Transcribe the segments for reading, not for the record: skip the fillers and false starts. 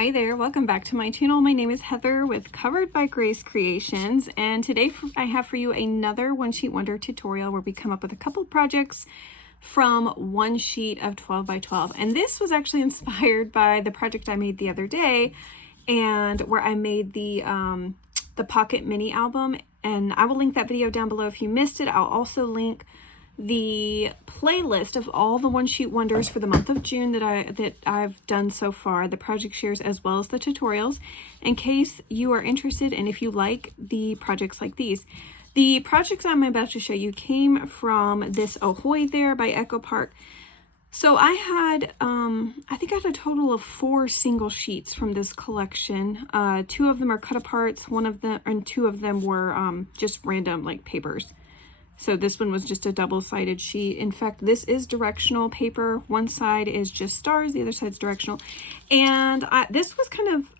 Hi there, welcome back to my channel. My name is Heather with Covered by Grace Creations, and today I have for you another One Sheet Wonder tutorial where we come up with a couple projects from one sheet of 12 by 12. And this was actually inspired by the project I made the other day, and where I made the Pocket Mini album, and I will link that video down below if you missed it. I'll also link the playlist of all the One Sheet Wonders for the month of June that I've done so far, the project shares as well as the tutorials, in case you are interested and if you like the projects like these. The projects I'm about to show you came from this Ahoy There by Echo Park. So I had, I think I had a total of 4 single sheets from this collection. 2 of them are cut aparts, two of them were just random like papers. So this one was just a double-sided sheet. In fact, this is directional paper. One side is just stars, the other side's directional. And this was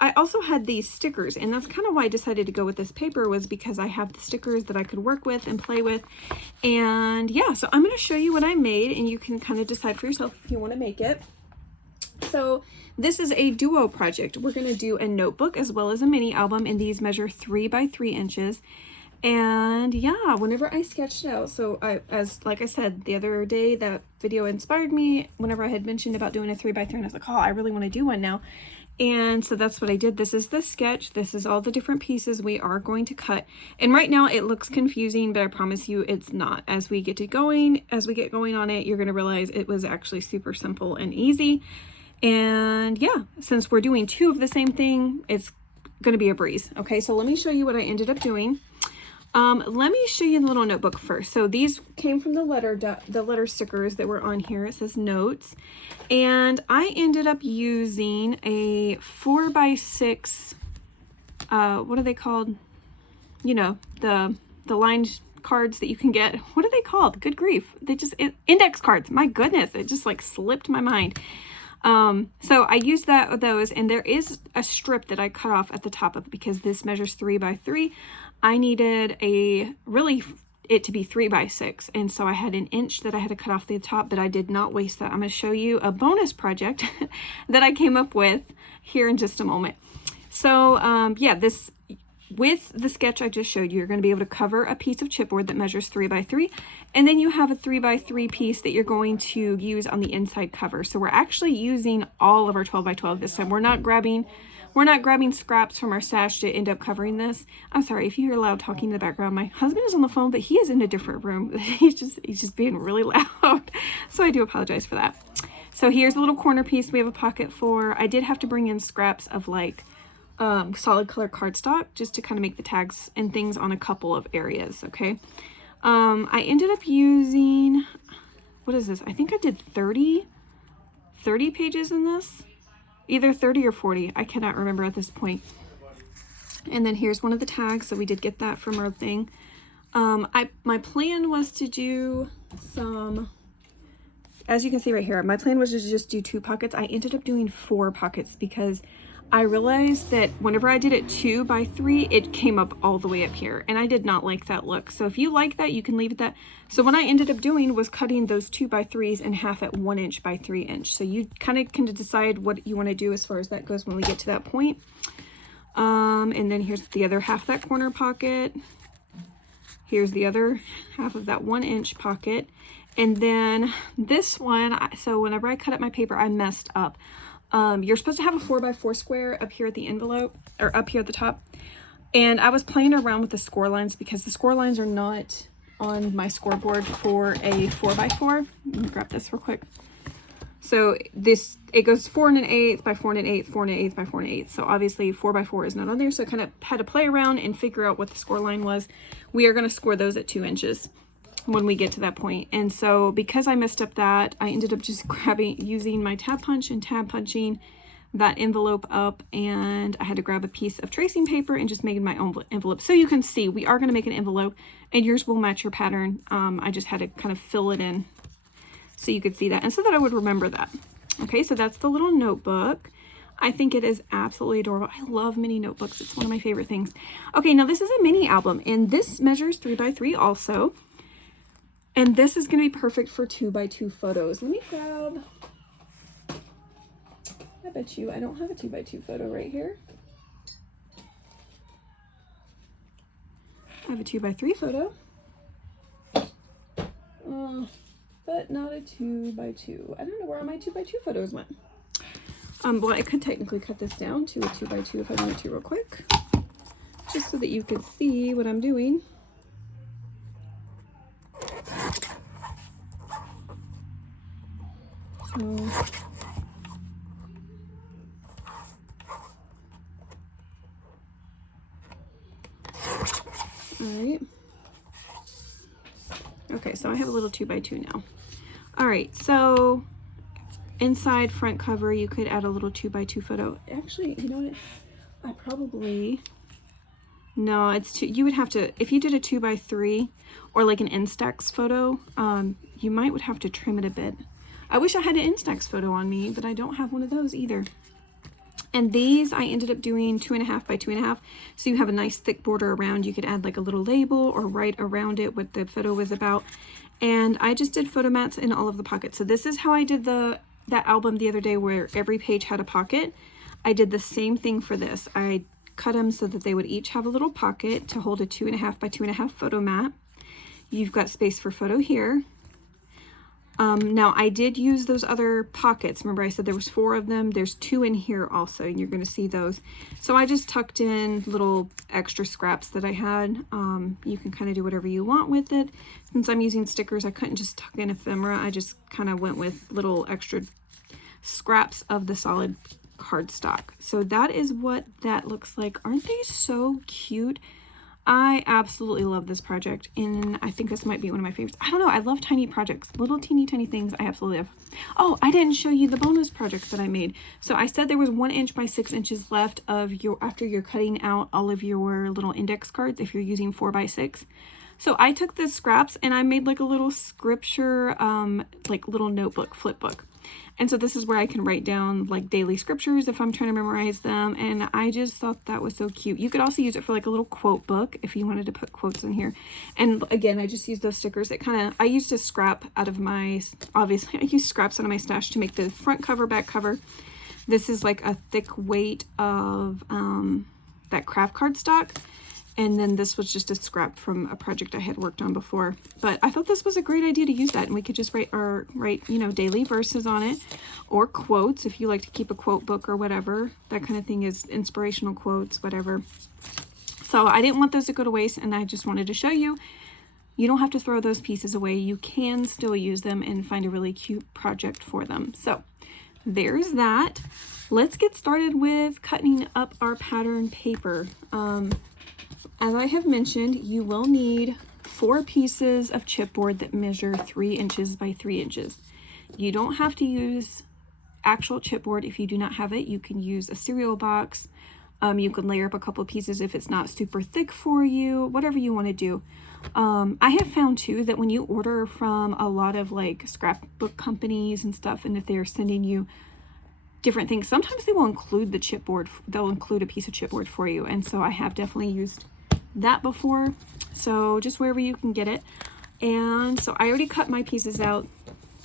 I also had these stickers, and that's kind of why I decided to go with this paper, was because I have the stickers that I could work with and play with. And yeah, so I'm gonna show you what I made, and you can kind of decide for yourself if you wanna make it. So this is a duo project. We're gonna do a notebook as well as a mini album, and these measure 3 by 3 inches. And yeah, whenever I sketched it out, so like I said the other day, that video inspired me whenever I had mentioned about doing a 3 by 3, and I was like, oh, I really want to do one now. And so that's what I did. This is the sketch. This is all the different pieces we are going to cut. And right now it looks confusing, but I promise you it's not. As we get going on it, you're going to realize it was actually super simple and easy. And yeah, since we're doing 2 of the same thing, it's going to be a breeze. Okay, so let me show you what I ended up doing. Let me show you the little notebook first. So these came from the letter stickers that were on here. It says notes, and I ended up using a 4 by 6. What are they called? You know, the lined cards that you can get. What are they called? Good grief! Index cards. My goodness, it just like slipped my mind. So I used those, and there is a strip that I cut off at the top of it because this measures 3 by 3. I needed it to be 3 by 6, and so I had an inch that I had to cut off the top, but I did not waste that. I'm going to show you a bonus project that I came up with here in just a moment. So yeah, with the sketch I just showed you, you're going to be able to cover a piece of chipboard that measures 3 by 3, and then you have a 3 by 3 piece that you're going to use on the inside cover. So we're actually using all of our 12 by 12 this time. We're not grabbing scraps from our stash to end up covering this. I'm sorry if you hear loud talking in the background. My husband is on the phone, but he is in a different room. He's just being really loud. So I do apologize for that. So here's a little corner piece we have a pocket for. I did have to bring in scraps of like solid color cardstock just to kind of make the tags and things on a couple of areas. Okay. I ended up using, what is this? I think I did 30 pages in this. Either 30 or 40. I cannot remember at this point. And then here's one of the tags. So we did get that from our thing. My plan was to do some, as you can see right here, my plan was to just do 2 pockets. I ended up doing 4 pockets because I realized that whenever I did it 2 by 3, it came up all the way up here, and I did not like that look. So if you like that, you can leave it that. So what I ended up doing was cutting those 2 by 3s in half at 1 inch by 3 inch. So you kind of can decide what you want to do as far as that goes when we get to that point. And then here's the other half of that corner pocket. Here's the other half of that 1 inch pocket. And then this one, so whenever I cut up my paper, I messed up. You're supposed to have a 4 by 4 square up here at the envelope, or up here at the top. And I was playing around with the score lines because the score lines are not on my scoreboard for a 4 by 4. Let me grab this real quick. So it goes 4 1/8 by 4 1/8, 4 1/8 by 4 1/8. So obviously 4 by 4 is not on there. So I kind of had to play around and figure out what the score line was. We are going to score those at 2 inches when we get to that point. And so because I messed up that, I ended up just using my tab punch and tab punching that envelope up, and I had to grab a piece of tracing paper and just make my own envelope. So you can see we are going to make an envelope, and yours will match your pattern. I just had to kind of fill it in so you could see that, and so that I would remember that. Okay, so that's the little notebook. I think it is absolutely adorable. I love mini notebooks. It's one of my favorite things. Okay, now this is a mini album, and this measures 3 by 3 also. And this is going to be perfect for 2 by 2 photos. Let me grab I bet you I don't have a 2x2 photo right here. I have a 2x3 photo. But not a 2x2. I don't know where my 2x2 photos went. Well, I could technically cut this down to a 2x2 if I wanted to real quick, just so that you could see what I'm doing. So, all right. Okay, so I have a little 2x2 now. All right, so inside front cover, you could add a little 2x2 photo. Actually, you know what? I probably, no, it's too, you would have to, if you did a 2x3 or like an Instax photo, you would have to trim it a bit. I wish I had an Instax photo on me, but I don't have one of those either. And these I ended up doing 2.5 by 2.5, so you have a nice thick border around. You could add like a little label or write around it what the photo was about. And I just did photo mats in all of the pockets. So this is how I did that album the other day where every page had a pocket. I did the same thing for this. I cut them so that they would each have a little pocket to hold a 2.5 by 2.5 photo mat. You've got space for photo here. Now I did use those other pockets. Remember I said there was 4 of them. There's 2 in here also, and you're going to see those. So I just tucked in little extra scraps that I had. You can kind of do whatever you want with it. Since I'm using stickers, I couldn't just tuck in ephemera. I just kind of went with little extra scraps of the solid cardstock. So that is what that looks like. Aren't they so cute? I absolutely love this project, and I think this might be one of my favorites. I don't know, I love tiny projects, little teeny tiny things. I absolutely love. Oh, I didn't show you the bonus project that I made. So I said there was 1 inch by 6 inches left of your, after you're cutting out all of your little index cards, if you're using 4 by 6. So I took the scraps and I made like a little scripture, like little notebook, flip book. And so this is where I can write down like daily scriptures if I'm trying to memorize them. And I just thought that was so cute. You could also use it for like a little quote book if you wanted to put quotes in here. And again, I just used those stickers. It kind of, I used a scrap out of my, obviously I used scraps out of my stash to make the front cover, back cover. This is like a thick weight of that craft cardstock. And then this was just a scrap from a project I had worked on before. But I thought this was a great idea to use that. And we could just write, you know, daily verses on it, or quotes if you like to keep a quote book or whatever. That kind of thing is inspirational quotes, whatever. So I didn't want those to go to waste, and I just wanted to show you, you don't have to throw those pieces away. You can still use them and find a really cute project for them. So there's that. Let's get started with cutting up our pattern paper. As I have mentioned, you will need 4 pieces of chipboard that measure 3 inches by 3 inches. You don't have to use actual chipboard if you do not have it. You can use a cereal box. You can layer up a couple of pieces if it's not super thick for you, whatever you want to do. I have found too that when you order from a lot of like scrapbook companies and stuff, and if they're sending you different things, sometimes they will include the chipboard. They'll include a piece of chipboard for you. And so I have definitely used that before, so just wherever you can get it. And so I already cut my pieces out,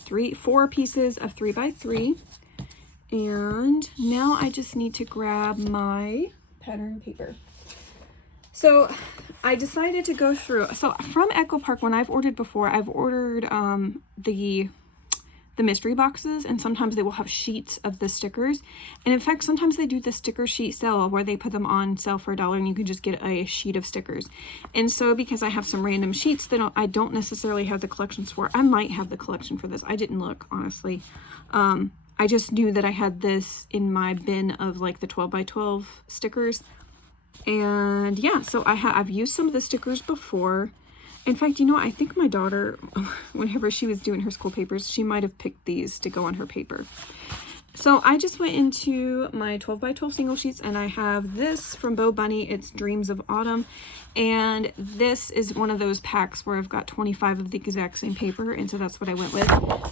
4 pieces of 3 by 3, and now I just need to grab my pattern paper. So I decided to go through, so from Echo Park, when I've ordered before, I've ordered the mystery boxes, and sometimes they will have sheets of the stickers. And in fact, sometimes they do the sticker sheet sale where they put them on sale for $1 and you can just get a sheet of stickers. And so because I have some random sheets that I don't necessarily have the collections for, I might have the collection for this. I didn't look, honestly. I just knew that I had this in my bin of like the 12 by 12 stickers. And yeah, so I've used some of the stickers before. In fact, you know, I think my daughter, whenever she was doing her school papers, she might have picked these to go on her paper. So I just went into my 12 by 12 single sheets, and I have this from Bo Bunny. It's Dreams of Autumn. And this is one of those packs where I've got 25 of the exact same paper. And so that's what I went with.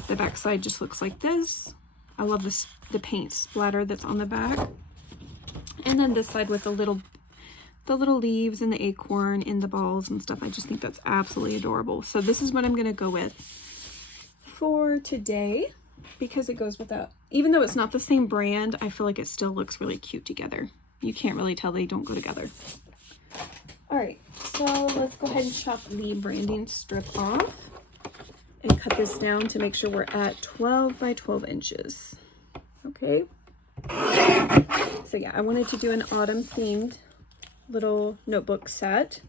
The back side just looks like this. I love this, the paint splatter that's on the back. And then this side with the little leaves and the acorn in the balls and stuff. I just think that's absolutely adorable. So this is what I'm going to go with for today. because it goes without, even though it's not the same brand, I feel like it still looks really cute together. You can't really tell they don't go together. All right, so let's go ahead and chop the branding strip off and cut this down to make sure we're at 12 by 12 inches. Okay. So yeah, I wanted to do an autumn themed little notebook set.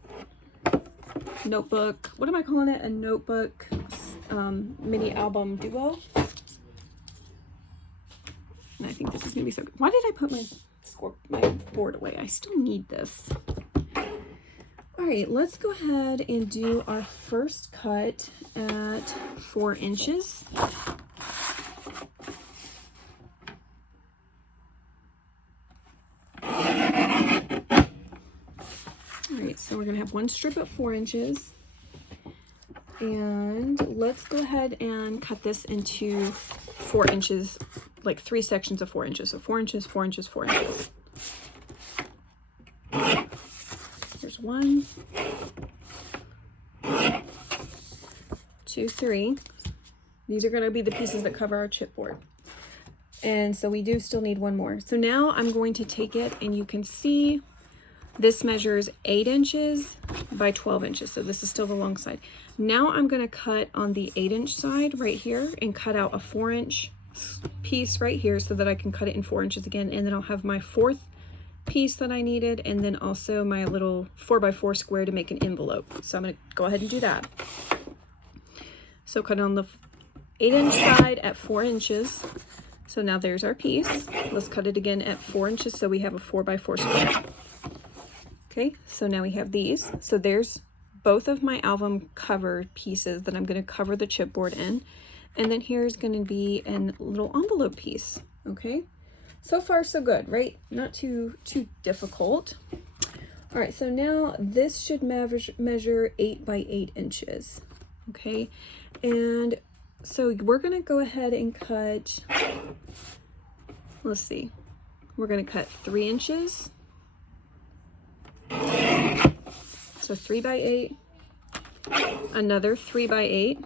Notebook, what am I calling it? A notebook mini album duo. And I think this is gonna be so good. Why did I put my board away? I still need this. All right, let's go ahead and do our first cut at 4 inches. All right, so we're gonna have one strip at 4 inches. And let's go ahead and cut this into 4 inches, like 3 sections of 4 inches. So 4 inches, 4 inches, 4 inches. Here's 1, 2, 3. These are gonna be the pieces that cover our chipboard. And so we do still need one more. So now I'm going to take it, and you can see this measures 8 inches by 12 inches. So this is still the long side. Now I'm gonna cut on the 8-inch side right here and cut out a 4-inch piece right here so that I can cut it in 4 inches again. And then I'll have my 4th piece that I needed, and then also my little 4x4 square to make an envelope. So I'm gonna go ahead and do that. So cut on the 8-inch side at 4 inches. So now there's our piece. Let's cut it again at 4 inches so we have a 4x4 square. Okay, so now we have these. So there's both of my album cover pieces that I'm going to cover the chipboard in. And then here's going to be a little envelope piece. Okay, so far so good, right? Not too difficult. All right, so now this should measure 8 by 8 inches. Okay, and so we're going to go ahead and cut, let's see, we're going to cut 3 inches. So 3 by 8, another 3 by 8.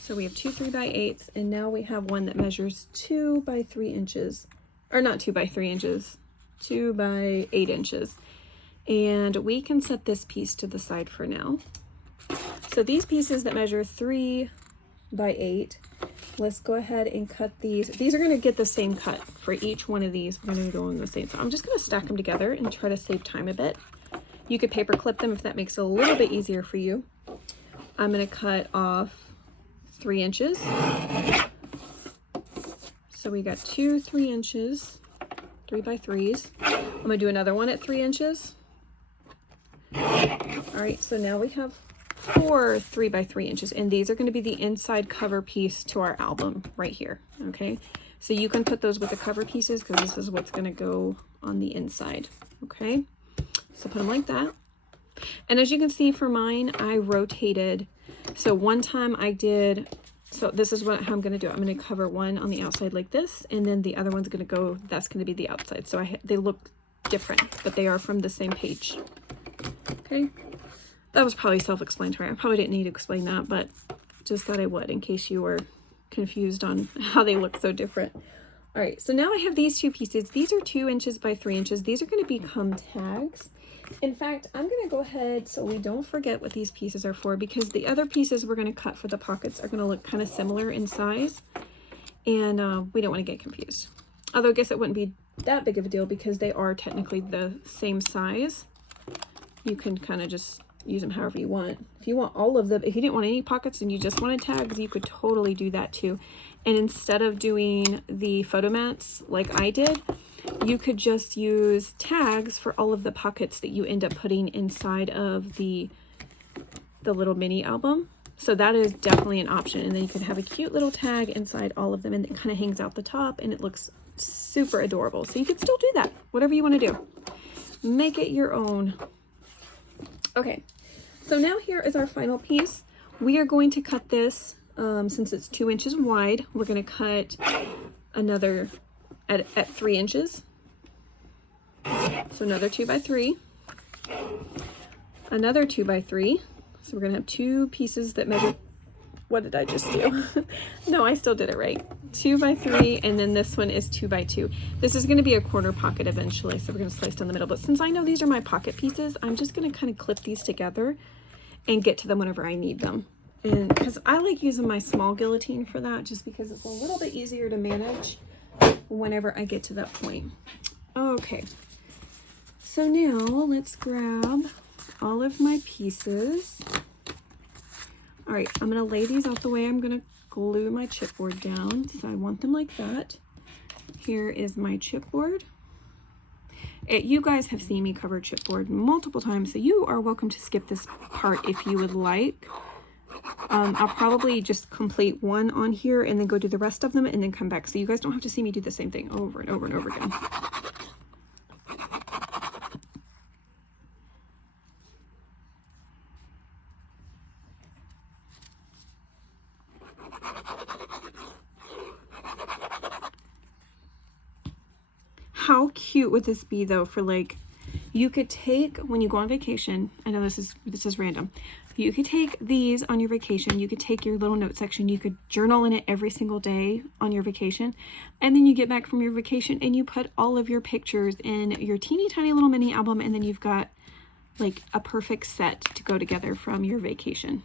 So we have 2 3 by 8s, and now we have one that measures 2 by 3 inches, or not 2 by 3 inches, 2 by 8 inches. And we can set this piece to the side for now. So these pieces that measure 3 by 8, let's go ahead and cut these. These are going to get the same cut for each one of these. We're going to go in the same. So I'm just going to stack them together and try to save time a bit. You could paper clip them if that makes it a little bit easier for you. I'm going to cut off 3 inches. So we got 2 3 inches, 3 by 3s. I'm going to do another one at 3 inches. All right, so now we have 4 3 by 3 inches, and these are going to be the inside cover piece to our album right here. Okay, so you can put those with the cover pieces because this is what's going to go on the inside. Okay, so put them like that. And as you can see for mine, I rotated. So one time I did, so this is how I'm going to do it. I'm going to cover one on the outside like this, and then the other one's going to go, that's going to be the outside. So they look different, but they are from the same page. Okay. That was probably self-explanatory. I probably didn't need to explain that, but just thought I would in case you were confused on how they look so different. All right, so now I have these 2 pieces. These are 2 inches by 3 inches. These are going to become tags. In fact, I'm going to go ahead so we don't forget what these pieces are for, because the other pieces we're going to cut for the pockets are going to look kind of similar in size, and we don't want to get confused. Although I guess it wouldn't be that big of a deal because they are technically the same size. You can kind of just use them however you want. If you want all of them, if you didn't want any pockets and you just wanted tags, you could totally do that too. And instead of doing the photo mats like I did, you could just use tags for all of the pockets that you end up putting inside of the little mini album. So that is definitely an option. And then you can have a cute little tag inside all of them, and it kind of hangs out the top and it looks super adorable. So you could still do that, whatever you want to do. Make it your own. Okay, so now here is our final piece. We are going to cut this, since it's 2 inches wide, we're going to cut another at 3 inches. So another 2 by 3, another 2 by 3. So we're going to have 2 pieces that measure What did I just do? No, I still did it right. 2 by 3, and then this one is 2 by 2. This is going to be a corner pocket eventually, so we're going to slice down the middle. But since I know these are my pocket pieces, I'm just going to kind of clip these together and get to them whenever I need them. And because I like using my small guillotine for that, just because it's a little bit easier to manage whenever I get to that point. Okay, so now let's grab all of my pieces. All right, I'm gonna lay these out the way I'm gonna glue my chipboard down. So I want them like that. Here is my chipboard. You guys have seen me cover chipboard multiple times, so you are welcome to skip this part if you would like. I'll probably just complete one on here and then go do the rest of them and then come back. So you guys don't have to see me do the same thing over and over and over again. How cute would this be though for like, you could take, when you go on vacation, I know this is random. You could take these on your vacation. You could take your little note section. You could journal in it every single day on your vacation. And then you get back from your vacation and you put all of your pictures in your teeny tiny little mini album. And then you've got like a perfect set to go together from your vacation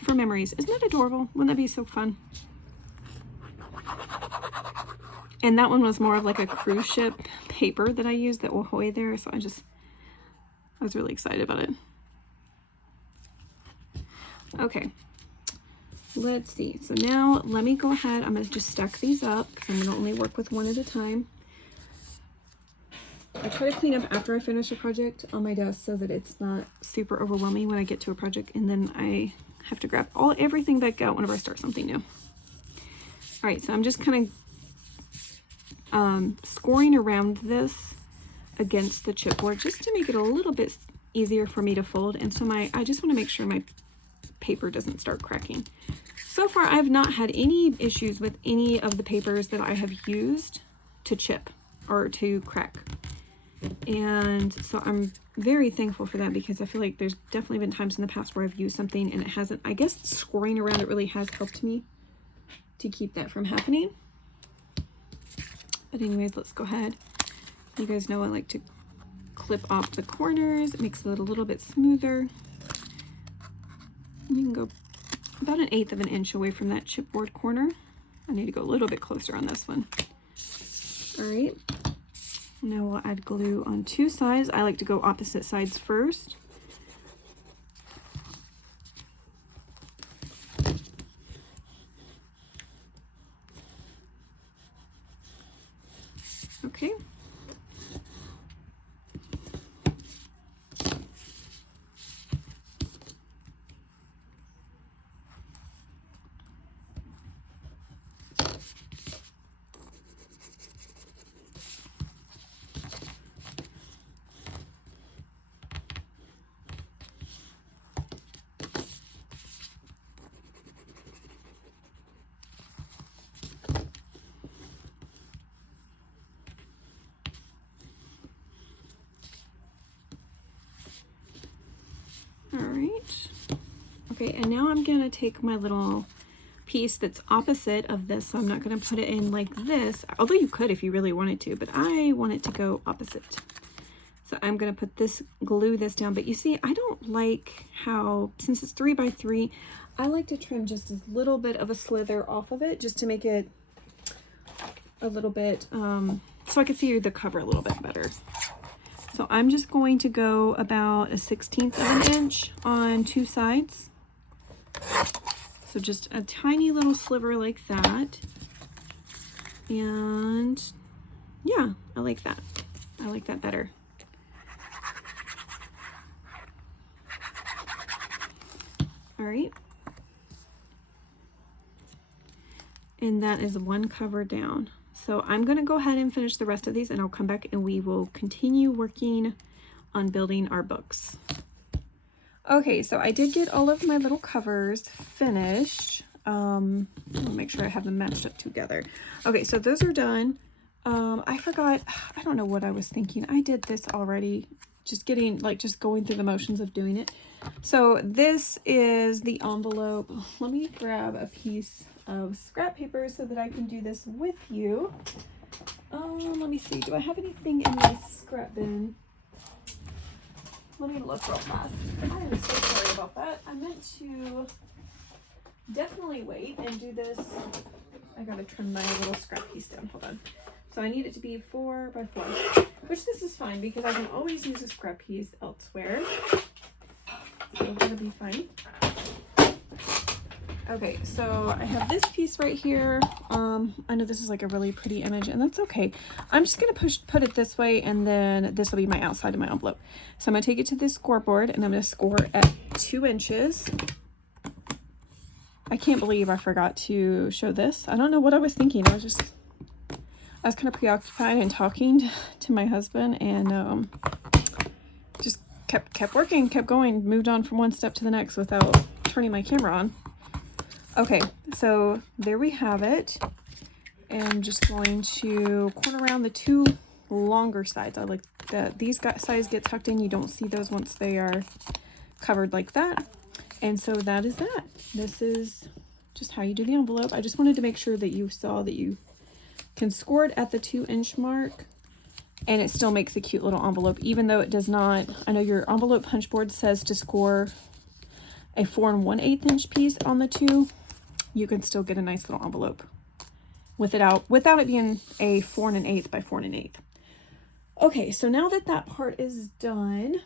for memories. Isn't that adorable? Wouldn't that be so fun? And that one was more of like a cruise ship paper that I used, that Ahoy there. So I was really excited about it. Okay, let's see. So now let me go ahead. I'm going to just stack these up because I'm going to only work with one at a time. I try to clean up after I finish a project on my desk so that it's not super overwhelming when I get to a project, and then I have to grab everything back out whenever I start something new. All right, so I'm just kind of scoring around this against the chipboard just to make it a little bit easier for me to fold. And so I just want to make sure my paper doesn't start cracking. So far, I've not had any issues with any of the papers that I have used to chip or to crack. And so I'm very thankful for that, because I feel like there's definitely been times in the past where I've used something and it hasn't. I guess scoring around it really has helped me to keep that from happening. But anyways, let's go ahead. You guys know I like to clip off the corners. It makes it a little bit smoother. You can go about 1/8 of an inch away from that chipboard corner. I need to go a little bit closer on this one. All right. Now we'll add glue on 2 sides. I like to go opposite sides first. Okay. Okay, and now I'm gonna take my little piece that's opposite of this, so I'm not gonna put it in like this, although you could if you really wanted to, but I want it to go opposite. So I'm gonna put this, glue this down, but you see, I don't like how, since it's 3 by 3, I like to trim just a little bit of a slither off of it, just to make it a little bit, so I can see the cover a little bit better. So I'm just going to go about 1/16 of an inch on 2 sides. So just a tiny little sliver like that. And yeah, I like that. I like that better. All right. And that is one cover down. So I'm going to go ahead and finish the rest of these, and I'll come back and we will continue working on building our books. Okay, so I did get all of my little covers finished. I'll make sure I have them matched up together. Okay, so those are done. I forgot, I don't know what I was thinking. I did this already just getting, like, just going through the motions of doing it. So this is the envelope. Let me grab a piece of scrap paper so that I can do this with you. Let me see. Do I have anything in my scrap bin? Let me look real fast. I am so sorry about that. I meant to definitely wait and do this. I gotta trim my little scrap piece down. Hold on. So I need it to be 4 by 4, which this is fine because I can always use a scrap piece elsewhere. So that'll be fine. Okay, so I have this piece right here. I know this is like a really pretty image, and that's okay. I'm just gonna put it this way, and then this will be my outside of my envelope. So I'm gonna take it to this scoreboard, and I'm gonna score at 2 inches. I can't believe I forgot to show this. I don't know what I was thinking. I was kind of preoccupied and talking to my husband, and just kept working, kept going, moved on from one step to the next without turning my camera on. Okay, so there we have it. And I'm just going to corner around the 2 longer sides. I like that these sides get tucked in. You don't see those once they are covered like that. And so that is that. This is just how you do the envelope. I just wanted to make sure that you saw that you can score it at the 2-inch mark, and it still makes a cute little envelope, even though it does not. I know your envelope punch board says to score a 4 1/8 inch piece on the 2. You can still get a nice little envelope without it being a 4 1/8 by 4 1/8. Okay, so now that that part is done,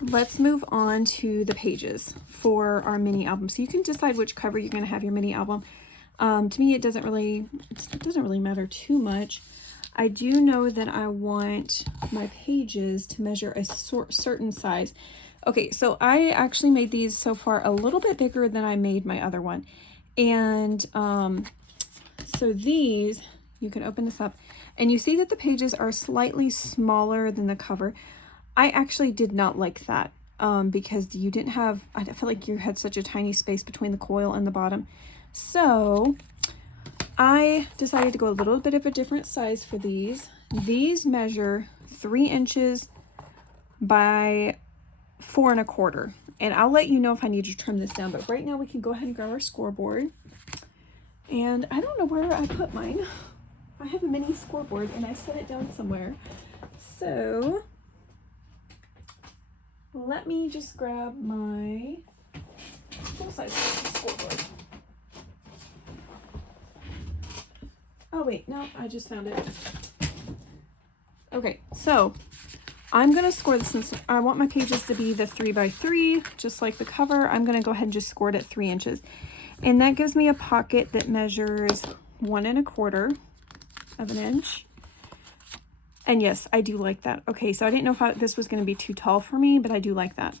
let's move on to the pages for our mini album. So you can decide which cover you're going to have your mini album. To me, it doesn't really matter too much. I do know that I want my pages to measure a certain size. Okay, so I actually made these so far a little bit bigger than I made my other one. And so these, you can open this up, and you see that the pages are slightly smaller than the cover. I actually did not like that because you didn't have, I felt like you had such a tiny space between the coil and the bottom. So I decided to go a little bit of a different size for these. These measure 3 inches by 4 1/4. And I'll let you know if I need to trim this down, but right now we can go ahead and grab our scoreboard. And I don't know where I put mine. I have a mini scoreboard and I set it down somewhere. So let me just grab my full-size scoreboard. Oh wait, no, I just found it. Okay, so I'm gonna score this since I want my pages to be the 3 by 3, just like the cover. I'm gonna go ahead and just score it at 3 inches. And that gives me a pocket that measures 1 1/4 of an inch. And yes, I do like that. Okay, so I didn't know if this was gonna be too tall for me, but I do like that.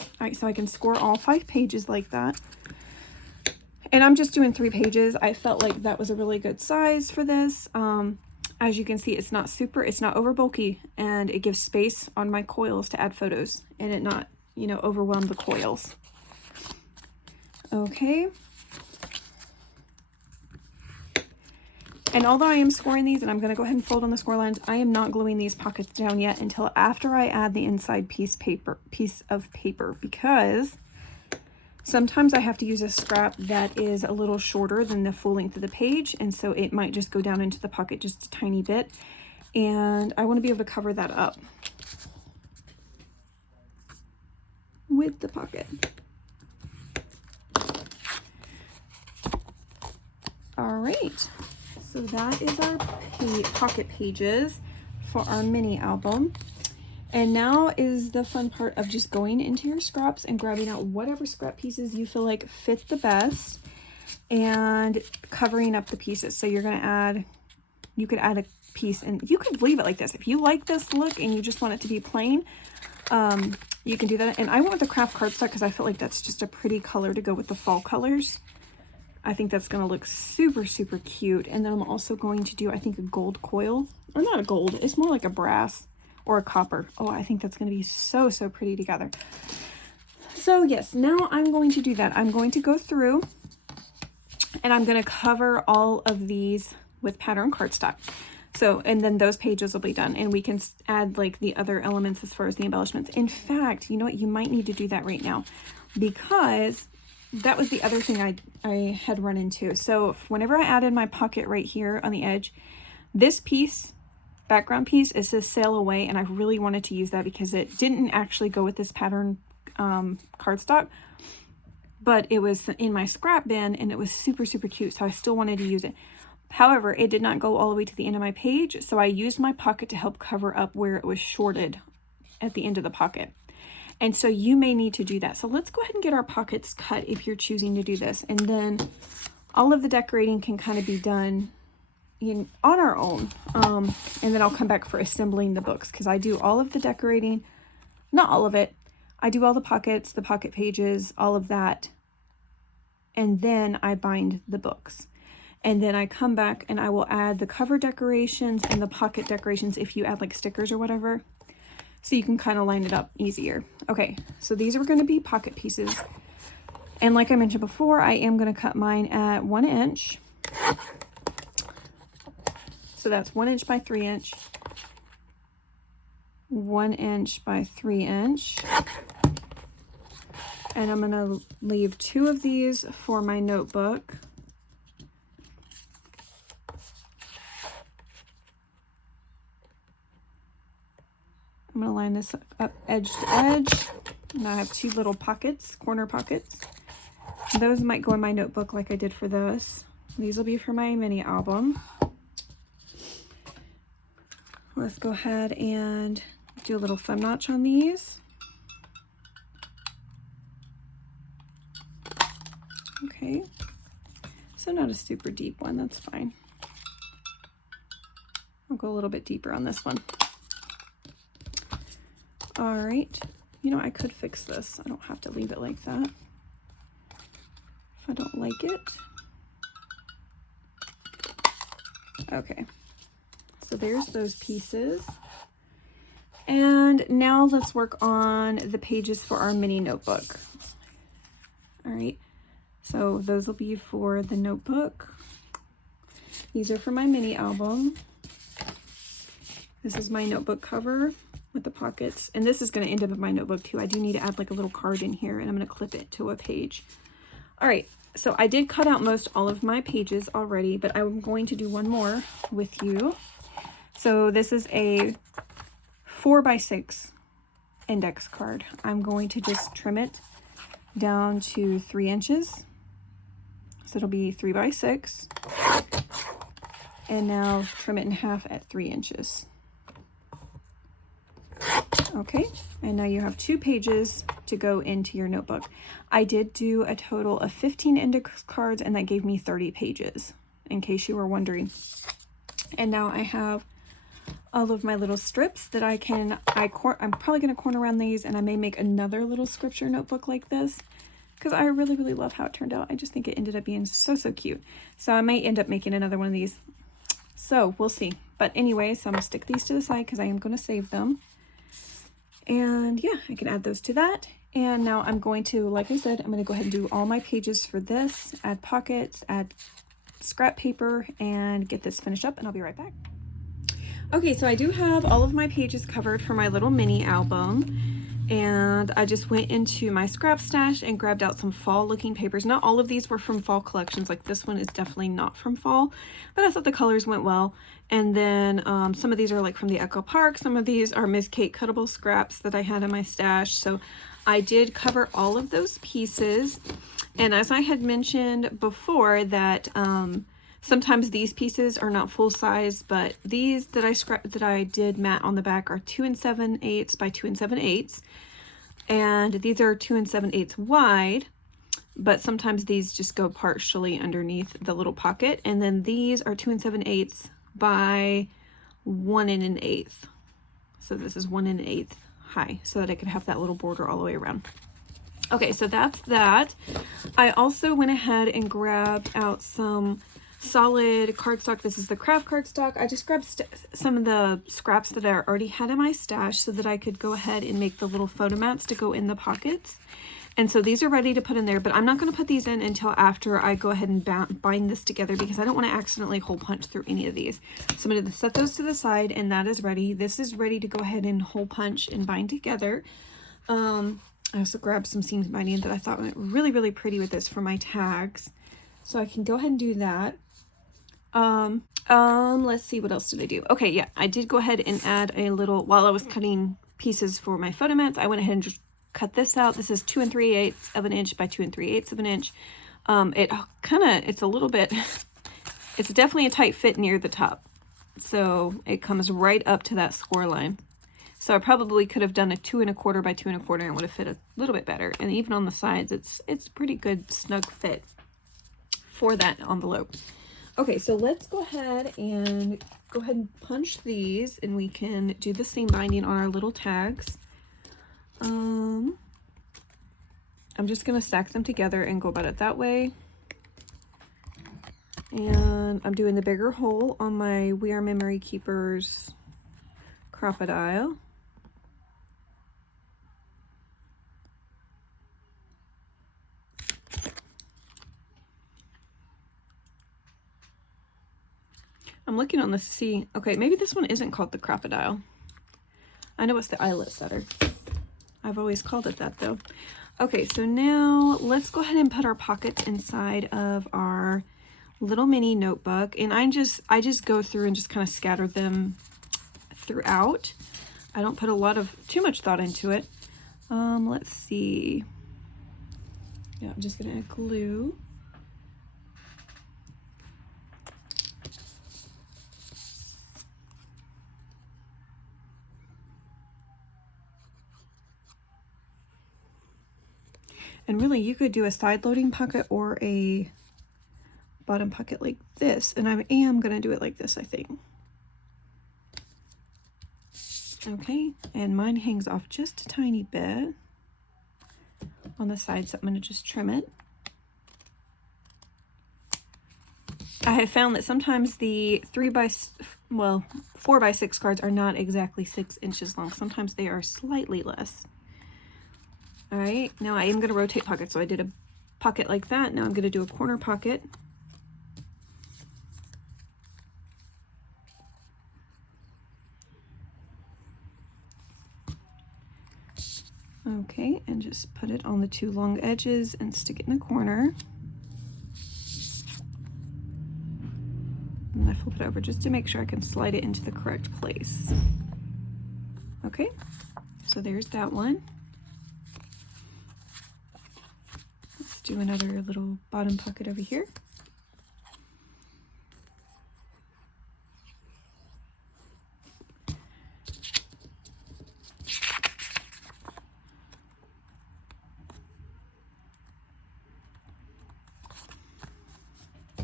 All right, so I can score all 5 pages like that. And I'm just doing 3 pages. I felt like that was a really good size for this. As you can see, it's not over bulky, and it gives space on my coils to add photos and it not, overwhelm the coils. Okay. And although I am scoring these, and I'm going to go ahead and fold on the score lines, I am not gluing these pockets down yet until after I add the inside piece of paper, because sometimes I have to use a scrap that is a little shorter than the full length of the page, and so it might just go down into the pocket just a tiny bit, and I want to be able to cover that up with the pocket. All right, so that is our pocket pages for our mini album. And now is the fun part of just going into your scraps and grabbing out whatever scrap pieces you feel like fit the best and covering up the pieces. So you could add a piece, and you could leave it like this. If you like this look and you just want it to be plain, you can do that. And I went with the craft cardstock because I feel like that's just a pretty color to go with the fall colors. I think that's going to look super, super cute. And then I'm also going to do, I think, a gold coil. Or not a gold, it's more like a brass or a copper. Oh, I think that's going to be so, so pretty together. So yes, now I'm going to do that. I'm going to go through and I'm going to cover all of these with pattern cardstock. So, and then those pages will be done, and we can add like the other elements as far as the embellishments. In fact, you know what, you might need to do that right now, because that was the other thing I had run into. So whenever I added my pocket right here on the edge, this piece, background piece, it says sail away, and I really wanted to use that because it didn't actually go with this pattern cardstock, but it was in my scrap bin and it was super, super cute, so I still wanted to use it. However, it did not go all the way to the end of my page, so I used my pocket to help cover up where it was shorted at the end of the pocket. And so you may need to do that. So let's go ahead and get our pockets cut if you're choosing to do this. And then all of the decorating can kind of be done on our own. And then I'll come back for assembling the books, because I do all of the decorating, not all of it. I do all the pockets, the pocket pages, all of that. And then I bind the books. And then I come back and I will add the cover decorations and the pocket decorations if you add like stickers or whatever, so you can kind of line it up easier. Okay, so these are going to be pocket pieces. And like I mentioned before, I am going to cut mine at 1 inch. So that's 1 inch by 3 inch. 1 inch by 3 inch. And I'm going to leave 2 of these for my notebook. I'm going to line this up edge to edge. And I have 2 little pockets, corner pockets. Those might go in my notebook like I did for this. These will be for my mini album. Let's go ahead and do a little thumb notch on these. Okay. So not a super deep one, that's fine. I'll go a little bit deeper on this one. All right, you know, I could fix this. I don't have to leave it like that if I don't like it. Okay, so there's those pieces. And now let's work on the pages for our mini notebook. All right, so those will be for the notebook. These are for my mini album. This is my notebook cover with the pockets, and this is going to end up in my notebook too. I do need to add like a little card in here, and I'm going to clip it to a page. All right, so I did cut out most all of my pages already, but I'm going to do one more with you. So this is a 4x6 index card. I'm going to just trim it down to 3 inches. So it'll be 3x6. And now trim it in half at 3 inches. Okay, and now you have 2 pages to go into your notebook. I did do a total of 15 index cards, and that gave me 30 pages, in case you were wondering. And now I have all of my little strips that I'm probably going to corner around these, and I may make another little scripture notebook like this, because I really, really love how it turned out. I just think it ended up being so, so cute. So I may end up making another one of these. So we'll see. But anyway, so I'm going to stick these to the side because I am going to save them. And yeah, I can add those to that. And now I'm going to, like I said, I'm going to go ahead and do all my pages for this, add pockets, add scrap paper, and get this finished up, and I'll be right back. Okay, so I do have all of my pages covered for my little mini album. And I just went into my scrap stash and grabbed out some fall looking papers. Not all of these were from fall collections, like this one is definitely not from fall, but I thought the colors went well. And then some of these are like from the Echo Park. Some of these are Miss Kate cuttable scraps that I had in my stash. So I did cover all of those pieces. And as I had mentioned before, that sometimes these pieces are not full size, but these that I did matte on the back are 2 7/8 by 2 7/8, and these are 2 7/8 wide, but sometimes these just go partially underneath the little pocket. And then these are 2 7/8 by 1 1/8. So this is 1 1/8 high, so that I could have that little border all the way around. Okay, so that's that. I also went ahead and grabbed out some solid cardstock. This is the craft cardstock. I just grabbed some of the scraps that I already had in my stash so that I could go ahead and make the little photo mats to go in the pockets. And so these are ready to put in there, but I'm not going to put these in until after I go ahead and bind this together, because I don't want to accidentally hole punch through any of these. So I'm going to set those to the side, and that is ready. This is ready to go ahead and hole punch and bind together. I also grabbed some seam binding that I thought went really, really pretty with this for my tags. So I can go ahead and do that. Let's see, what else did I do? Okay, yeah, I did go ahead and add a little, while I was cutting pieces for my photo mats, I went ahead and just cut this out. This is 2 3/8 of an inch by 2 3/8 of an inch. It's a little bit, it's definitely a tight fit near the top. So it comes right up to that score line. So I probably could have done a 2 1/4 by 2 1/4 and it would have fit a little bit better. And even on the sides, it's pretty good snug fit for that envelope. Okay, so let's go ahead and punch these, and we can do the seam binding on our little tags. I'm just going to stack them together and go about it that way. And I'm doing the bigger hole on my We Are Memory Keepers Crop-A-Dile. I'm looking on this to see, okay, maybe this one isn't called the Crop-A-Dile. I know it's the eyelet setter. I've always called it that though. Okay, so now let's go ahead and put our pockets inside of our little mini notebook. And I just go through and just kind of scatter them throughout. I don't put too much thought into it. Let's see. Yeah, I'm just gonna add glue. And really, you could do a side loading pocket or a bottom pocket like this. And I am going to do it like this, I think. Okay, and mine hangs off just a tiny bit on the side, so I'm going to just trim it. I have found that sometimes the 4x6 cards are not exactly 6 inches long. Sometimes they are slightly less. All right, now I am going to rotate pockets. So I did a pocket like that. Now I'm going to do a corner pocket. Okay, and just put it on the 2 long edges and stick it in the corner. And I flip it over just to make sure I can slide it into the correct place. Okay, so there's that one. Let's do another little bottom pocket over here.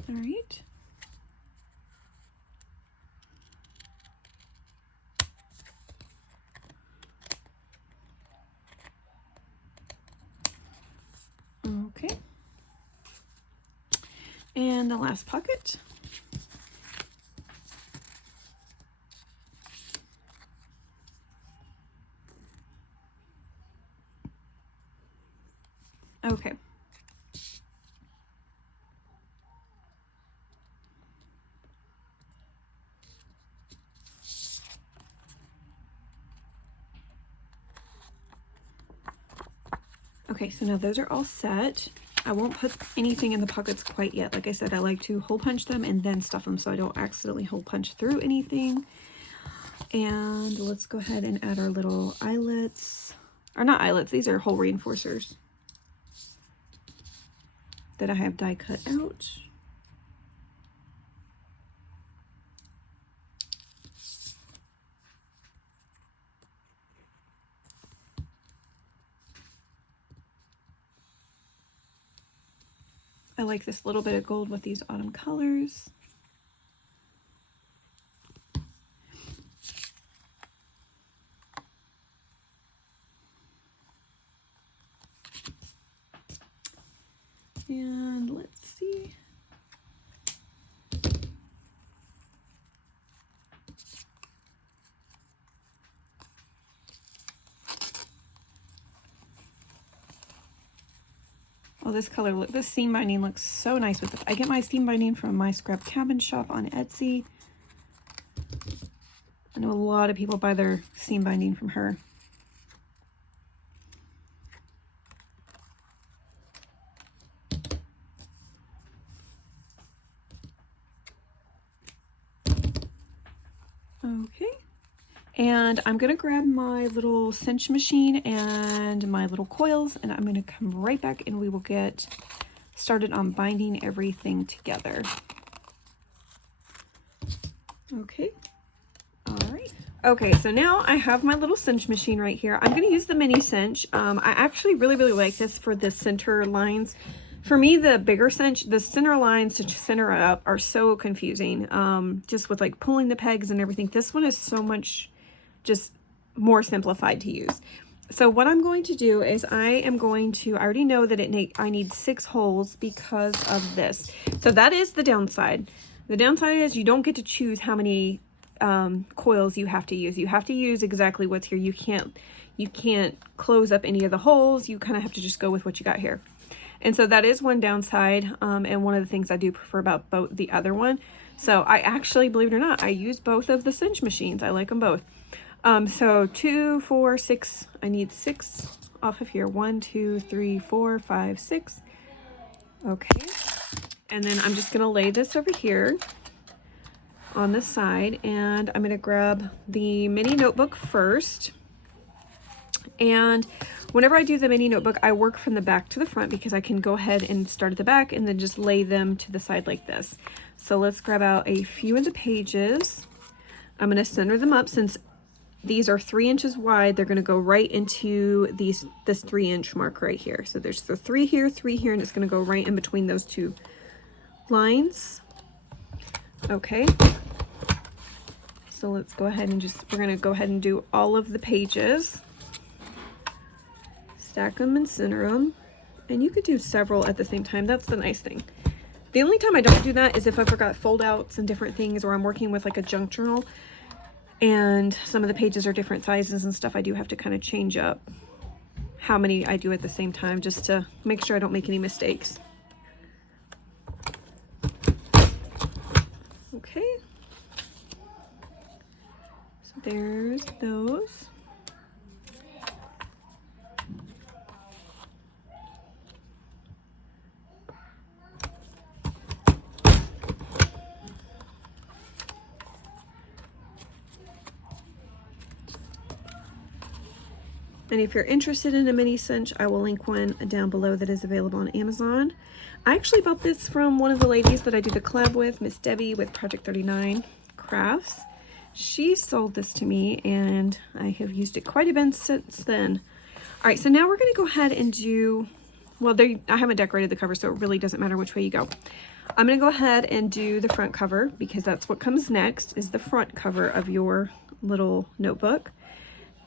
All right. Okay. And the last pocket. Okay. Okay, so now those are all set. I won't put anything in the pockets quite yet. Like I said, I like to hole punch them and then stuff them so I don't accidentally hole punch through anything. And let's go ahead and add our little eyelets. Or not eyelets, these are hole reinforcers that I have die cut out. I like this little bit of gold with these autumn colors. And let's see. Oh, this color, look, this seam binding looks so nice with it. I get my seam binding from My Scrap Cabin Shop on Etsy. I know a lot of people buy their seam binding from her. Okay. And I'm going to grab my little cinch machine and my little coils, and I'm going to come right back and we will get started on binding everything together. Okay. All right. Okay, so now I have my little cinch machine right here. I'm going to use the mini cinch. I actually really like this for the center lines. For me, the bigger cinch, the center lines to center up are so confusing. Just with like pulling the pegs and everything. This one is so much just more simplified to use. So what I'm going to do is I already know that I need 6 holes because of this. So that is the downside. The downside is you don't get to choose how many coils you have to use. You have to use exactly what's here. You can't close up any of the holes. You kind of have to just go with what you got here. And so that is one downside, and one of the things I do prefer about the other one. So I actually, believe it or not, I use both of the cinch machines. I like them both. So 2, 4, 6, I need 6 off of here. 1, 2, 3, 4, 5, 6. Okay. And then I'm just going to lay this over here on the side, and I'm going to grab the mini notebook first. And whenever I do the mini notebook, I work from the back to the front because I can go ahead and start at the back and then just lay them to the side like this. So let's grab out a few of the pages. I'm going to center them up. Since these are 3 inches wide, they're going to go right into this 3-inch mark right here. So there's the 3 here, and it's going to go right in between those 2 lines. Okay. So let's go ahead and we're going to go ahead and do all of the pages. Stack them and center them. And you could do several at the same time. That's the nice thing. The only time I don't do that is if I forgot fold outs and different things, or I'm working with like a junk journal and some of the pages are different sizes and stuff. I do have to kind of change up how many I do at the same time just to make sure I don't make any mistakes. Okay. So there's those. And if you're interested in a mini cinch, I will link one down below that is available on Amazon. I actually bought this from one of the ladies that I do the collab with, Miss Debbie with Project 39 Crafts. She sold this to me and I have used it quite a bit since then. All right, so now we're gonna go ahead and do, well, I haven't decorated the cover, so it really doesn't matter which way you go. I'm gonna go ahead and do the front cover because that's what comes next, is the front cover of your little notebook.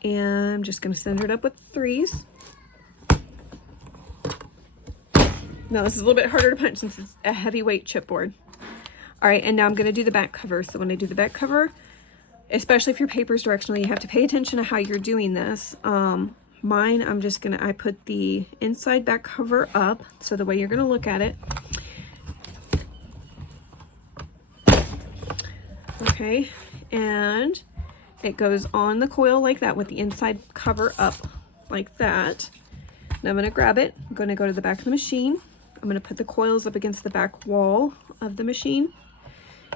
And I'm just going to center it up with 3s. Now this is a little bit harder to punch since it's a heavyweight chipboard. All right, and now I'm going to do the back cover. So when I do the back cover, especially if your paper is directional, you have to pay attention to how you're doing this. Mine, I put the inside back cover up, so the way you're going to look at it. Okay, and it goes on the coil like that with the inside cover up like that. Now I'm going to grab it. I'm going to go to the back of the machine. I'm going to put the coils up against the back wall of the machine.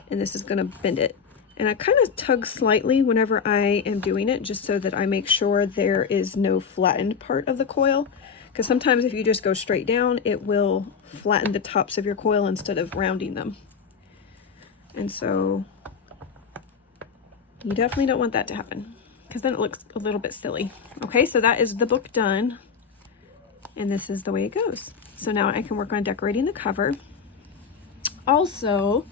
And this is going to bend it. And I kind of tug slightly whenever I am doing it, just so that I make sure there is no flattened part of the coil. Because sometimes if you just go straight down, it will flatten the tops of your coil instead of rounding them. And so you definitely don't want that to happen, because then it looks a little bit silly. Okay, so that is the book done, and this is the way it goes. So now I can work on decorating the cover. Also,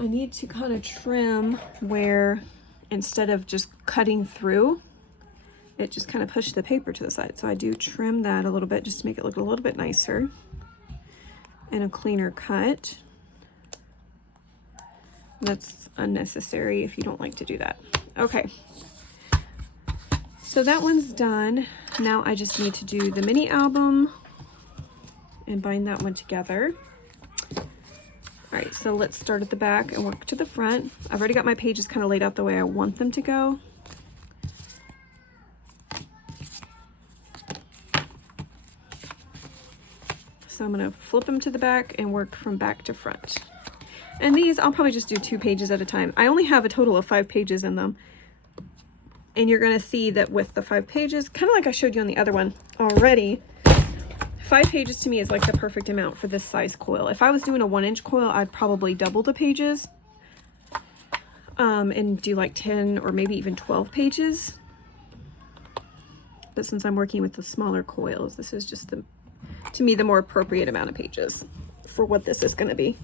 I need to kind of trim where, instead of just cutting through, it just kind of pushed the paper to the side. So I do trim that a little bit just to make it look a little bit nicer and a cleaner cut. That's unnecessary if you don't like to do that. Okay, so that one's done. Now I just need to do the mini album and bind that one together. All right, so let's start at the back and work to the front. I've already got my pages kind of laid out the way I want them to go. So I'm gonna flip them to the back and work from back to front. And these, I'll probably just do 2 pages at a time. I only have a total of 5 pages in them. And you're gonna see that with the 5 pages, kind of like I showed you on the other one already, 5 pages to me is like the perfect amount for this size coil. If I was doing a 1-inch coil, I'd probably double the pages and do like 10 or maybe even 12 pages. But since I'm working with the smaller coils, this is just to me, the more appropriate amount of pages for what this is gonna be.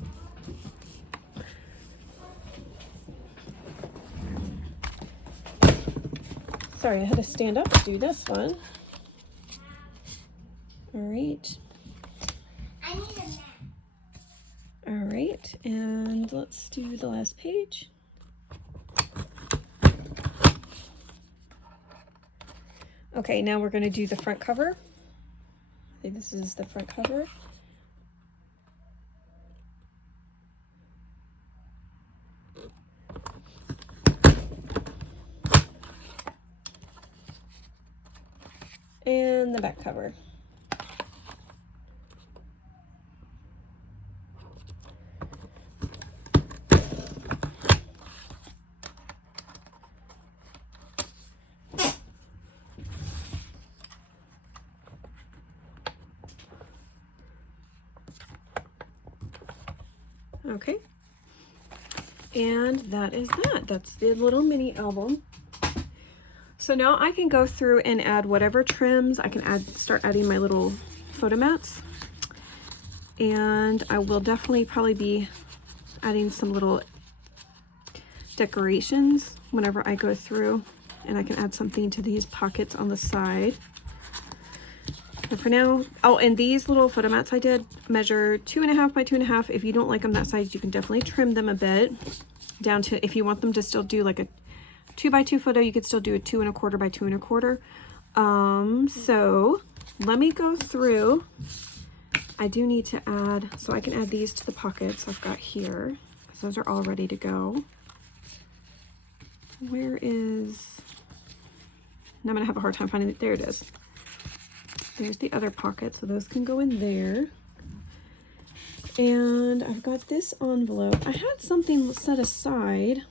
Sorry, I had to stand up to do this one. All right. I need a map. All right, and let's do the last page. Okay, now we're going to do the front cover. I think this is the front cover. And the back cover. Okay, and that is that. That's the little mini album. So now I can go through and add whatever trims. I can start adding my little photo mats, and I will definitely probably be adding some little decorations whenever I go through, and I can add something to these pockets on the side. But for now, oh, and these little photo mats I did measure 2.5 by 2.5. If you don't like them that size, you can definitely trim them a bit down to, if you want them to still do like a 2 by 2 photo, you could still do a 2.25 by 2.25. So let me go through. I do need to add, so I can add these to the pockets I've got here, because those are all ready to go. Where is, now I'm gonna have a hard time finding it. There it is. There's the other pocket, so those can go in there. And I've got this envelope. I had something set aside.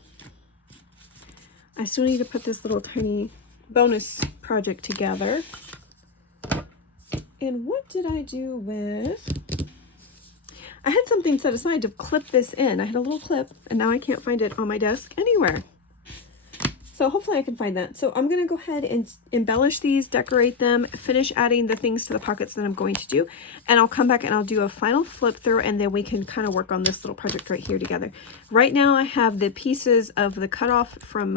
I still need to put this little tiny bonus project together. And what did I do with, I had something set aside to clip this in. I had a little clip, and now I can't find it on my desk anywhere. So hopefully I can find that. So I'm going to go ahead and embellish these, decorate them, finish adding the things to the pockets that I'm going to do. And I'll come back and I'll do a final flip through, and then we can kind of work on this little project right here together. Right now I have the pieces of the cutoff from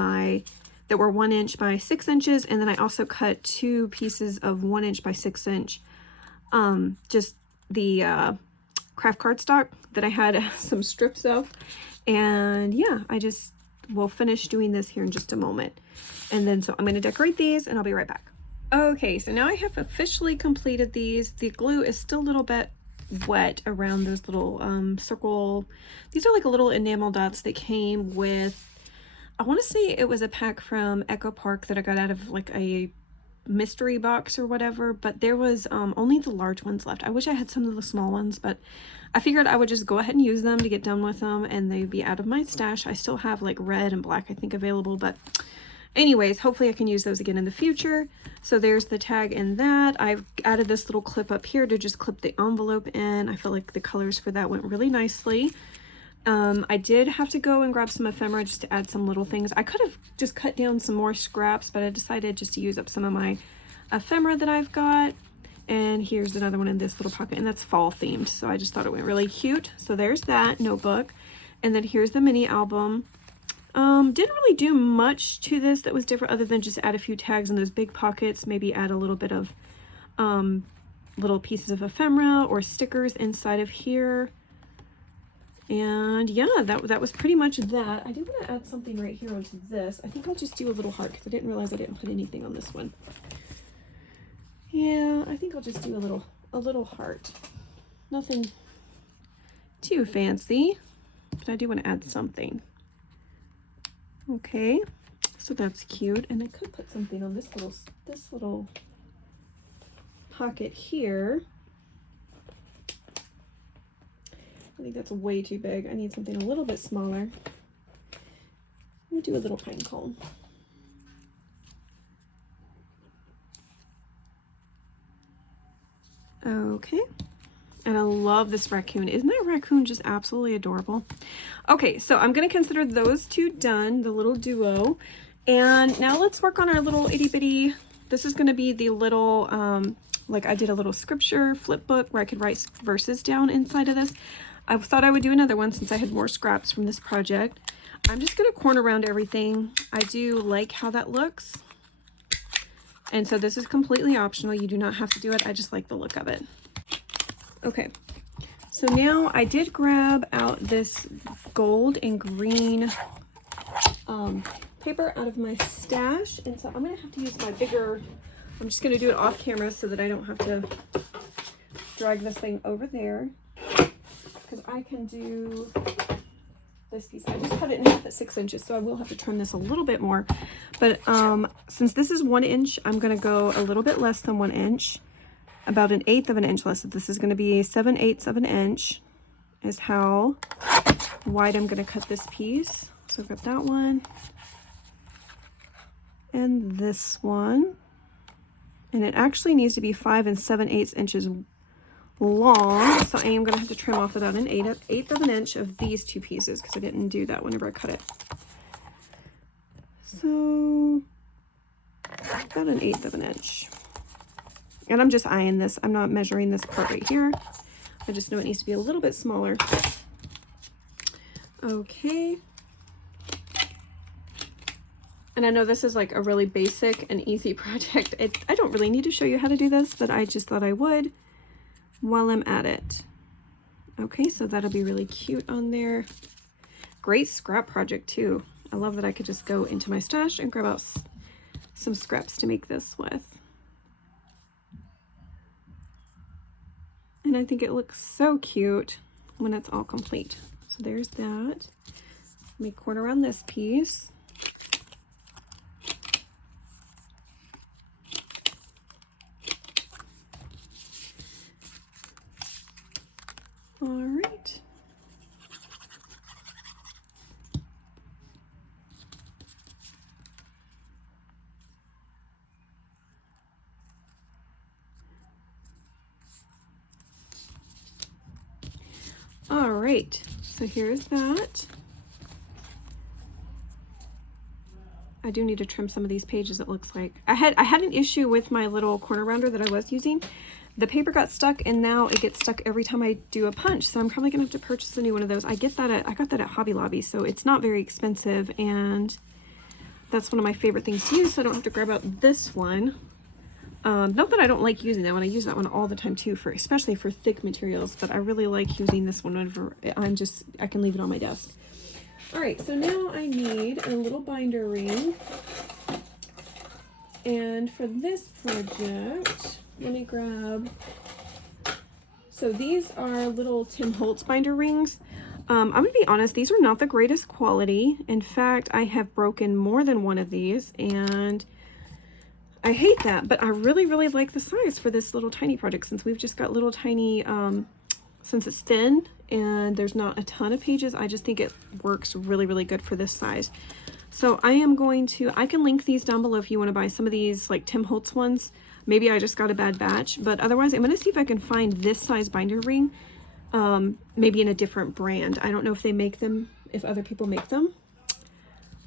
that were 1 inch by 6 inches. And then I also cut 2 pieces of 1 inch by 6 inch. Just the craft cardstock that I had some strips of. And yeah, we'll finish doing this here in just a moment. And then, so I'm going to decorate these and I'll be right back. Okay, so now I have officially completed these. The glue is still a little bit wet around those little circle. These are like a little enamel dots that came with, I want to say it was a pack from Echo Park that I got out of like a mystery box or whatever, but there was only the large ones left. I wish I had some of the small ones, but I figured I would just go ahead and use them to get done with them, and they'd be out of my stash. I still have like red and black, I think, available, but anyways, hopefully I can use those again in the future. So there's the tag in that. I've added this little clip up here to just clip the envelope in. I feel like the colors for that went really nicely. I did have to go and grab some ephemera just to add some little things. I could have just cut down some more scraps, but I decided just to use up some of my ephemera that I've got. And here's another one in this little pocket, and that's fall themed, so I just thought it went really cute. So there's that notebook. And then here's the mini album. Didn't really do much to this that was different other than just add a few tags in those big pockets, maybe add a little bit of little pieces of ephemera or stickers inside of here. And yeah, that was pretty much that. I do want to add something right here onto this. I think I'll just do a little heart because I didn't realize I didn't put anything on this one. Yeah, I think I'll just do a little heart. Nothing too fancy, but I do want to add something. Okay, so that's cute, and I could put something on this little pocket here. I think that's way too big. I need something a little bit smaller. I'm gonna do a little pine cone. Okay, and I love this raccoon. Isn't that raccoon just absolutely adorable? Okay, so I'm gonna consider those two done, the little duo. And now let's work on our little itty bitty, this is gonna be the little, like I did a little scripture flip book where I could write verses down inside of this. I thought I would do another one since I had more scraps from this project. I'm just gonna corner around everything. I do like how that looks. And so this is completely optional. You do not have to do it. I just like the look of it. Okay, so now I did grab out this gold and green paper out of my stash. And so I'm gonna have to use my bigger, I'm just gonna do it off camera so that I don't have to drag this thing over there. Because I can do this piece. I just cut it in half at 6 inches, so I will have to trim this a little bit more. But since this is 1 inch, I'm going to go a little bit less than 1 inch, about 1/8 of an inch less. So this is going to be 7/8 of an inch is how wide I'm going to cut this piece. So I've got that one and this one, and it actually needs to be 5 7/8 inches long, so I am going to have to trim off about 1/8 of an inch of these two pieces because I didn't do that whenever I cut it. So about 1/8 of an inch, and I'm just eyeing this. I'm not measuring this part right here. I just know it needs to be a little bit smaller. Okay, and I know this is like a really basic and easy project. I don't really need to show you how to do this, but I just thought I would while I'm at it. Okay, so that'll be really cute on there. Great scrap project too. I love that I could just go into my stash and grab out some scraps to make this with. And I think it looks so cute when it's all complete. So there's that. Let me corner around this piece. All right. All right, so here's that. I do need to trim some of these pages, it looks like. I had an issue with my little corner rounder that I was using. The paper got stuck, and now it gets stuck every time I do a punch, so I'm probably gonna have to purchase a new one of those. I got that at Hobby Lobby, so it's not very expensive, and that's one of my favorite things to use, so I don't have to grab out this one. Not that I don't like using that one. I use that one all the time too, especially for thick materials, but I really like using this one whenever I can leave it on my desk. All right, so now I need a little binder ring. And for this project, let me grab, so these are little Tim Holtz binder rings. I'm gonna be honest, these are not the greatest quality. In fact, I have broken more than one of these, and I hate that, but I really, really like the size for this little tiny project since we've just got little tiny, since it's thin and there's not a ton of pages. I just think it works really, really good for this size. So I can link these down below if you want to buy some of these like Tim Holtz ones. Maybe I just got a bad batch, but otherwise I'm going to see if I can find this size binder ring, maybe in a different brand. I don't know if they make them, if other people make them.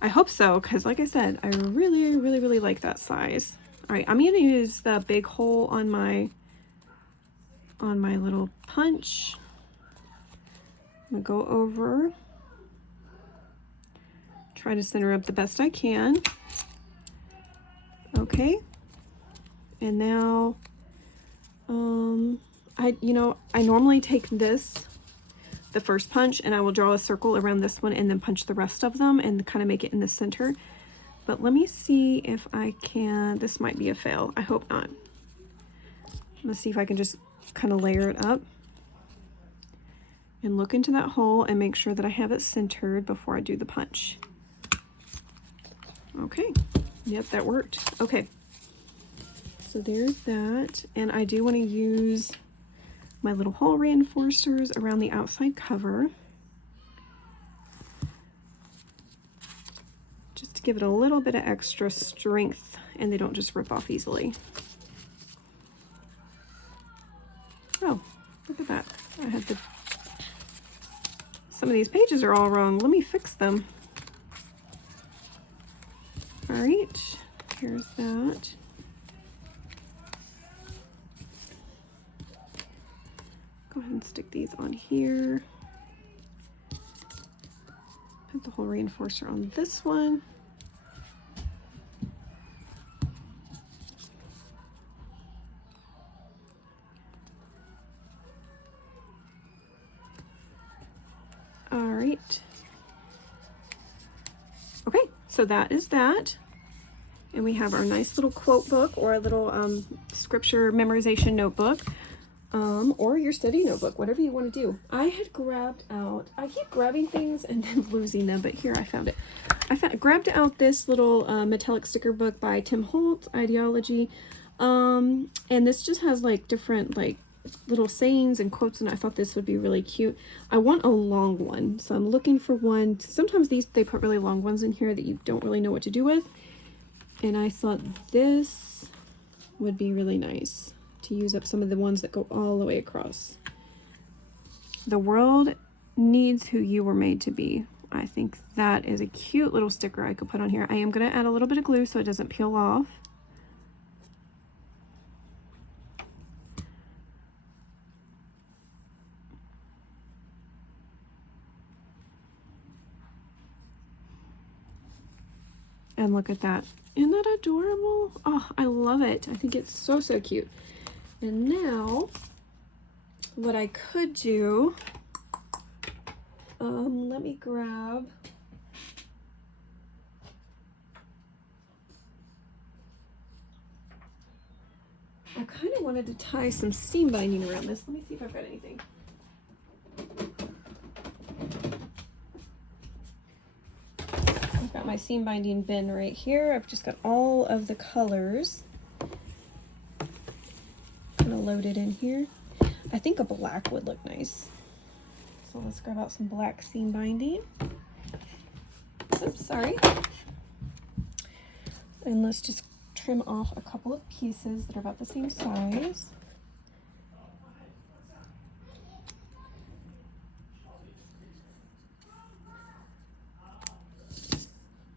I hope so, because like I said, I really, really, really like that size. All right, I'm going to use the big hole on my little punch. I'm going to go over, try to center up the best I can. Okay, and now I normally take the first punch, and I will draw a circle around this one and then punch the rest of them and kind of make it in the center. But let me see if I can, this might be a fail. I hope not. Let's see if I can just kind of layer it up. and look into that hole and make sure that I have it centered before I do the punch. Okay, yep, that worked. Okay, so there's that, and I do want to use my little hole reinforcers around the outside cover just to give it a little bit of extra strength and they don't just rip off easily. Oh, look at that. I had the, some of these pages are all wrong. Let me fix them. All right, here's that. Go ahead and stick these on here. Put the hole reinforcer on this one. All right. Okay, so that is that. And we have our nice little quote book or a little scripture memorization notebook. Or your study notebook, whatever you want to do. I had grabbed out, I keep grabbing things and then losing them, but here I found it. Grabbed out this little metallic sticker book by Tim Holtz, Ideology. And this just has like different like little sayings and quotes, and I thought this would be really cute. I want a long one, so I'm looking for one. Sometimes they put really long ones in here that you don't really know what to do with. And I thought this would be really nice to use up some of the ones that go all the way across. The world needs who you were made to be. I think that is a cute little sticker I could put on here. I am going to add a little bit of glue so it doesn't peel off. And look at that. Isn't that adorable? Oh, I love it. I think it's so, so cute. And now, what I could do, let me grab, I kind of wanted to tie some seam binding around this. Let me see if I've got anything. I've got my seam binding bin right here. I've just got all of the colors loaded in here. I think a black would look nice. So let's grab out some black seam binding. Oops, sorry. And let's just trim off a couple of pieces that are about the same size.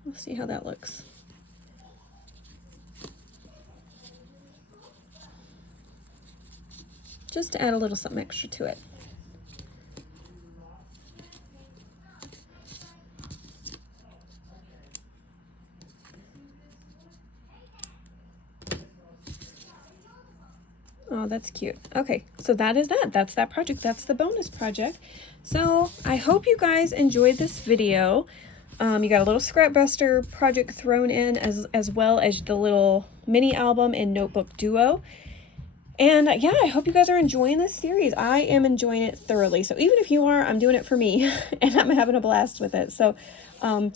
We'll see how that looks. Just to add a little something extra to it. Oh, that's cute. Okay, so that is that. That's that project. That's the bonus project. So I hope you guys enjoyed this video. You got a little scrap buster project thrown in as well as the little mini album and notebook duo. And yeah, I hope you guys are enjoying this series. I am enjoying it thoroughly. So even if you are, I'm doing it for me and I'm having a blast with it. So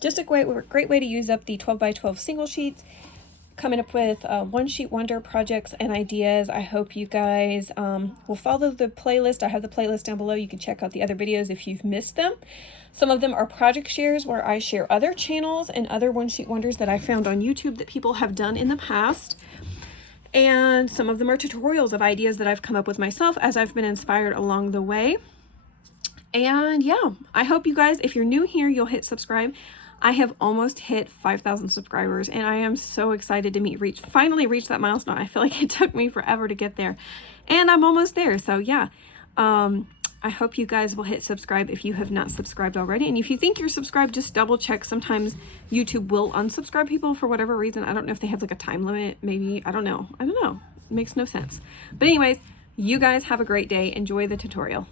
just a great way to use up the 12x12 single sheets, coming up with one sheet wonder projects and ideas. I hope you guys will follow the playlist. I have the playlist down below. You can check out the other videos if you've missed them. Some of them are project shares where I share other channels and other one sheet wonders that I found on YouTube that people have done in the past. And some of them are tutorials of ideas that I've come up with myself as I've been inspired along the way. And yeah, I hope you guys, if you're new here, you'll hit subscribe. I have almost hit 5,000 subscribers and I am so excited to finally reach that milestone. I feel like it took me forever to get there and I'm almost there. So yeah, I hope you guys will hit subscribe if you have not subscribed already. And if you think you're subscribed, just double check. Sometimes YouTube will unsubscribe people for whatever reason. I don't know if they have like a time limit, maybe. I don't know. It makes no sense. But anyways, you guys have a great day. Enjoy the tutorial.